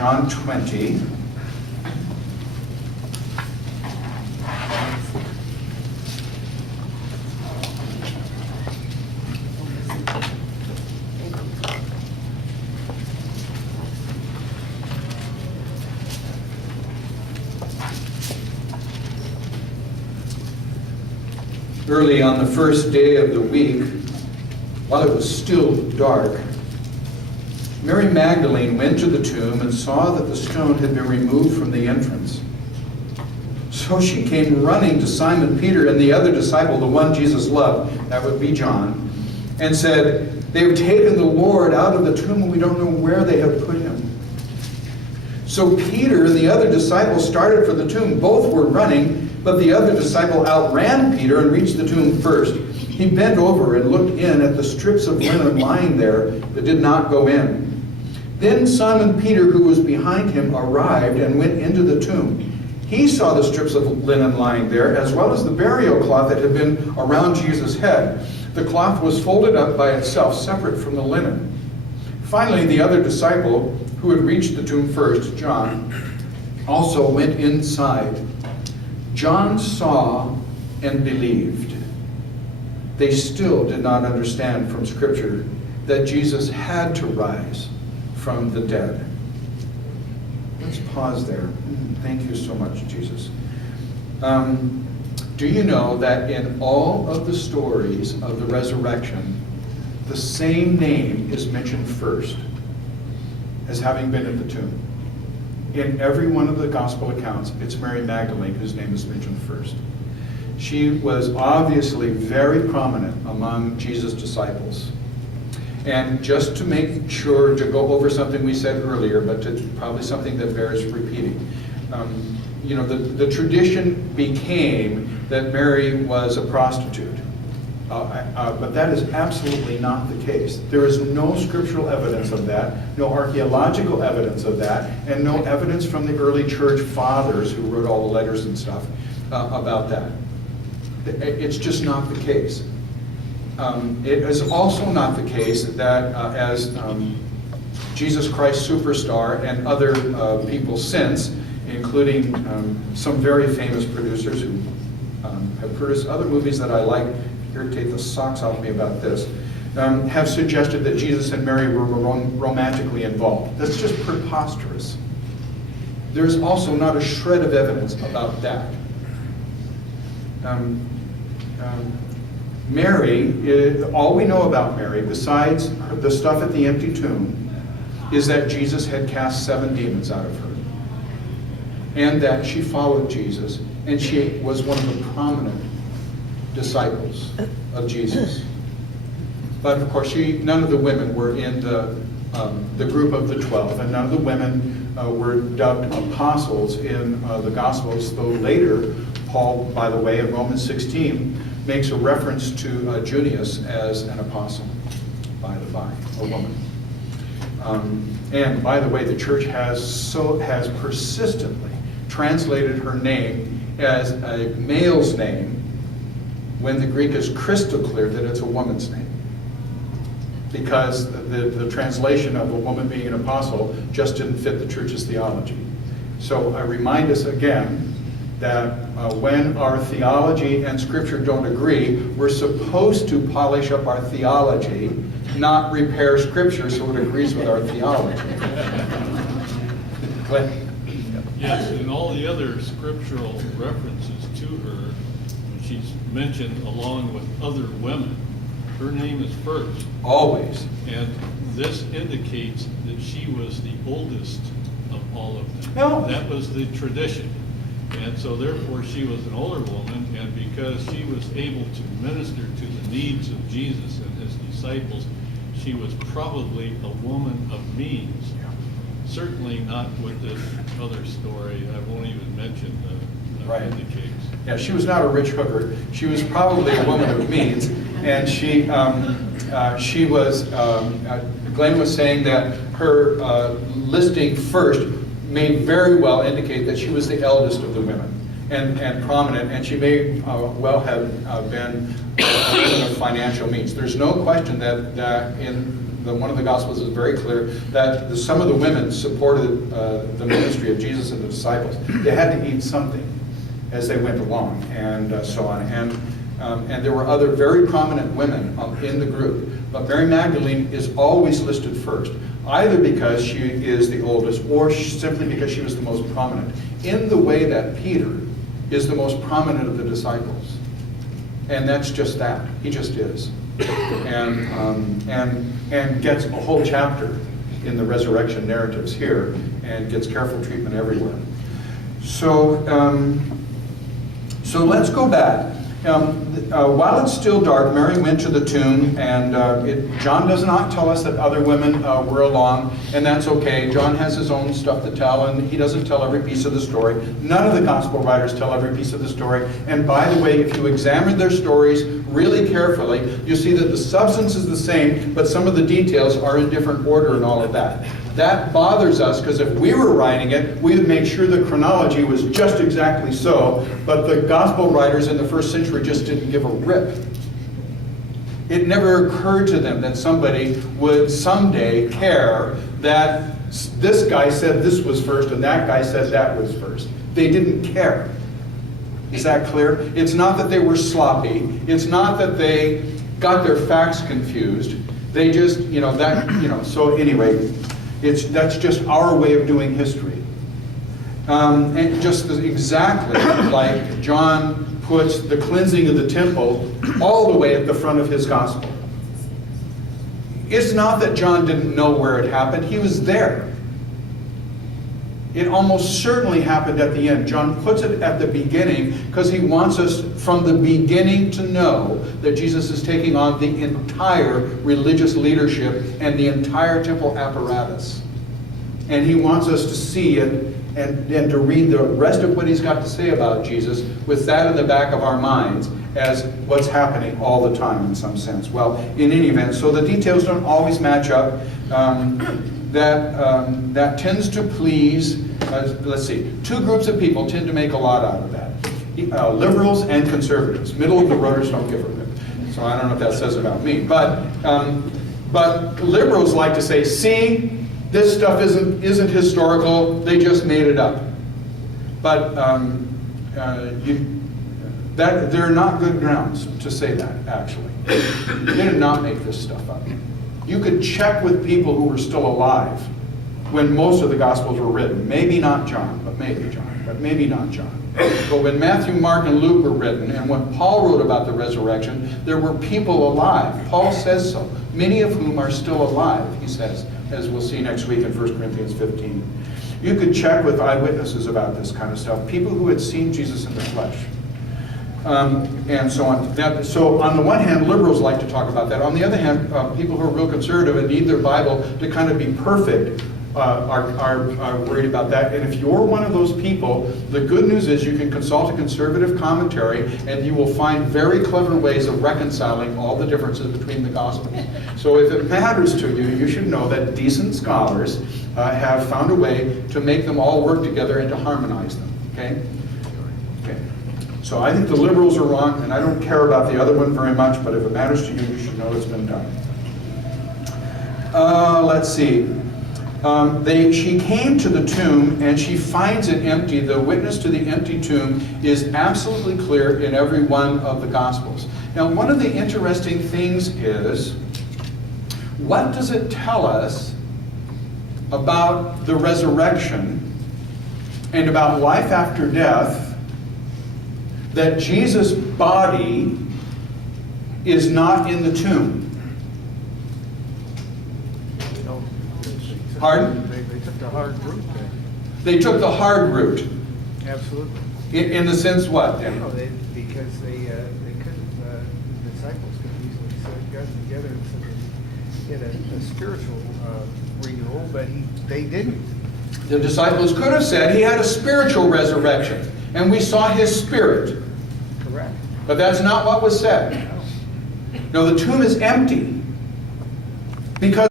John 20. Early on the first day of the week, while it was still dark, Mary Magdalene went to the tomb and saw that the stone had been removed from the entrance. So she came running to Simon Peter and the other disciple, the one Jesus loved, that would be John, and said, "They have taken the Lord out of the tomb and we don't know where they have put him." So Peter and the other disciple started for the tomb. Both were running, but the other disciple outran Peter and reached the tomb first. He bent over and looked in at the strips of linen lying there, but did not go in. Then Simon Peter, who was behind him, arrived and went into the tomb. He saw the strips of linen lying there, as well as the burial cloth that had been around Jesus' head. The cloth was folded up by itself, separate from the linen. Finally, the other disciple, who had reached the tomb first, John, also went inside. John saw and believed. They still did not understand from Scripture that Jesus had to rise from the dead. Let's pause there. Thank you so much, Jesus. Do you know that in all of the stories of the resurrection, the same name is mentioned first as having been at the tomb? In every one of the gospel accounts, it's Mary Magdalene whose name is mentioned first. She was obviously very prominent among Jesus' disciples. And just to make sure to go over something we said earlier, but probably something that bears repeating. The tradition became that Mary was a prostitute. But that is absolutely not the case. There is no scriptural evidence of that, no archaeological evidence of that, and no evidence from the early church fathers who wrote all the letters and stuff about that. It's just not the case. It is also not the case that as Jesus Christ Superstar and other people since, including some very famous producers who have produced other movies that I like, irritate the socks off me about this, have suggested that Jesus and Mary were romantically involved. That's just preposterous. There's also not a shred of evidence about that. Mary, all we know about Mary, besides the stuff at the empty tomb, is that Jesus had cast 7 demons out of her. And that she followed Jesus, and she was one of the prominent disciples of Jesus. But of course, none of the women were in the group of the 12, and none of the women were dubbed apostles in the Gospels, though later, Paul, by the way, in Romans 16, makes a reference to Junius as an apostle, by the by, a woman. And by the way, the church has persistently translated her name as a male's name when the Greek is crystal clear that it's a woman's name. Because the translation of a woman being an apostle just didn't fit the church's theology. So I remind us again that when our theology and Scripture don't agree, we're supposed to polish up our theology, not repair Scripture so it agrees with our theology. Glenn? Yes, and all the other scriptural references to her, when she's mentioned along with other women, her name is first. Always. And this indicates that she was the oldest of all of them. No. That was the tradition. And so therefore she was an older woman, and because she was able to minister to the needs of Jesus and his disciples, she was probably a woman of means. Certainly not with this other story. I won't even mention Right. indicates. Yeah, she was not a rich hooker. She was probably a woman of means, and she was. Glenn was saying that her listing first may very well indicate that she was the eldest of the women and prominent, and she may well have been a woman of financial means. There's no question that in one of the Gospels is very clear that some of the women supported the ministry of Jesus and the disciples. They had to eat something as they went along, and so on. And there were other very prominent women in the group, but Mary Magdalene is always listed first, either because she is the oldest or simply because she was the most prominent, in the way that Peter is the most prominent of the disciples. And that's just that. He just is. And gets a whole chapter in the resurrection narratives here and gets careful treatment everywhere. So, so let's go back. While it's still dark, Mary went to the tomb, and John does not tell us that other women were along, and that's okay. John has his own stuff to tell, and he doesn't tell every piece of the story. None of the gospel writers tell every piece of the story. And by the way, if you examine their stories really carefully, you see that the substance is the same, but some of the details are in different order and all of that. That bothers us, because if we were writing it, we would make sure the chronology was just exactly so, but the gospel writers in the first century just didn't give a rip. It never occurred to them that somebody would someday care that this guy said this was first and that guy said that was first. They didn't care. Is that clear? It's not that they were sloppy. It's not that they got their facts confused. They just, so anyway, that's just our way of doing history. And just exactly like John puts the cleansing of the temple all the way at the front of his gospel. It's not that John didn't know where it happened. He was there. It almost certainly happened at the end. John puts it at the beginning because he wants us from the beginning to know that Jesus is taking on the entire religious leadership and the entire temple apparatus. And he wants us to see it and to read the rest of what he's got to say about Jesus with that in the back of our minds as what's happening all the time in some sense. Well, in any event, so the details don't always match up. That tends to please, let's see, two groups of people tend to make a lot out of that. Liberals and conservatives. Middle of the roaders don't give a rip. So I don't know what that says about me. But liberals like to say, see, this stuff isn't historical, they just made it up. But there are not good grounds to say that, actually. They did not make this stuff up. You could check with people who were still alive when most of the Gospels were written. Maybe not John, but maybe John, but maybe not John. But when Matthew, Mark, and Luke were written, and when Paul wrote about the resurrection, there were people alive. Paul says so. Many of whom are still alive, he says, as we'll see next week in 1 Corinthians 15. You could check with eyewitnesses about this kind of stuff. People who had seen Jesus in the flesh. And so on. So on the one hand, liberals like to talk about that. On the other hand, people who are real conservative and need their Bible to kind of be perfect are worried about that. And if you're one of those people, the good news is you can consult a conservative commentary and you will find very clever ways of reconciling all the differences between the Gospels. So if it matters to you, you should know that decent scholars have found a way to make them all work together and to harmonize them. Okay? Okay. So I think the liberals are wrong, and I don't care about the other one very much, but if it matters to you, you should know it's been done. Let's see. She came to the tomb and she finds it empty. The witness to the empty tomb is absolutely clear in every one of the Gospels. Now, one of the interesting things is, what does it tell us about the resurrection and about life after death that Jesus' body is not in the tomb? Pardon? They took the hard route there. They took the hard route. Absolutely. In the sense what? No, because they couldn't, the disciples could easily got together and said they did a spiritual renewal, but they didn't. The disciples could have said he had a spiritual resurrection, and we saw his spirit. Correct. But that's not what was said. No, the tomb is empty. Because